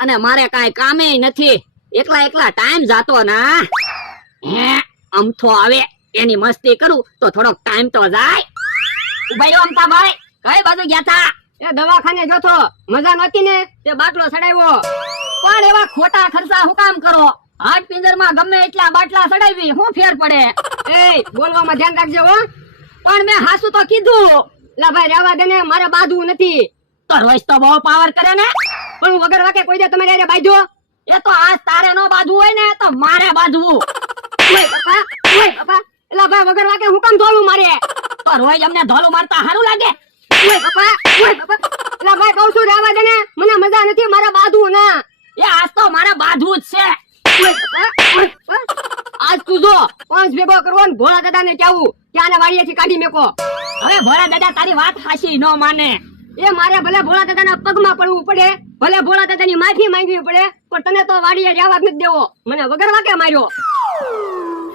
અને મારે કાંઈ કામે નથી. એકલા એકલા ટાઈમ જાતો ના. હે અમથો આવે એની મસ્તી કરું તો થોડોક ટાઈમ તો જાય. ઉભા રહ્યો અમથાભાઈ, કઈ બાજુ ગયા તા? એ દવાખાને જોતો મજા નહોતી ને તે બાટલો ચડાવ્યો. પણ એવા ખોટા ખર્ચા હું કામ કરો? હાટ પિંજર માં ગમે એટલા બાટલા ચડાવી શું ફેર પડે? એ બોલવામાં ધ્યાન રાખજો હો. પણ મેં હાસુ તો કીધું. લા ભાઈ રહેવા દે ને, મારે બાંધવું નથી. તો રોજ તો બહુ પાવર કરે ને. પણ હું વગર વાકે કોઈ દે તમારે હારે બાંધ્યો. એ તો આજ તારે નો બાંધવું હોય ને તો મારે બાંધવું. ઓય બાપા, ઓય બાપા, એલા ભાઈ વગર વાકે હું કામ ધોલું મારે? તો રોજ અમને ધોલું મારતા સારું લાગે? ઓય બાપા, ઓય બાપા, એલા ભાઈ કહું છું રહેવા દે ને, મને મજા નથી, મારે બાંધવું ના. એ આજ તો મારે બાંધવું જ છે. ઓય બાપા, ઓય બાપા. આજ તું જો પાંચ ભેગો કરવો ને ભોળા દાદા ને કેવું ત્યાંના વાડીએથી કાઢી મેકો. હવે ભોળા દાદા તારી વાત હાચી ન માને. એ મારે ભલે ભોળા દાદાના પગમાં પડવું પડે, ભલે ભોળા દાદાની માફી માંગવી પડે, પણ તને તો વાડીએ રહેવા જ નથી દેવો. મને વગર વાકે માર્યો.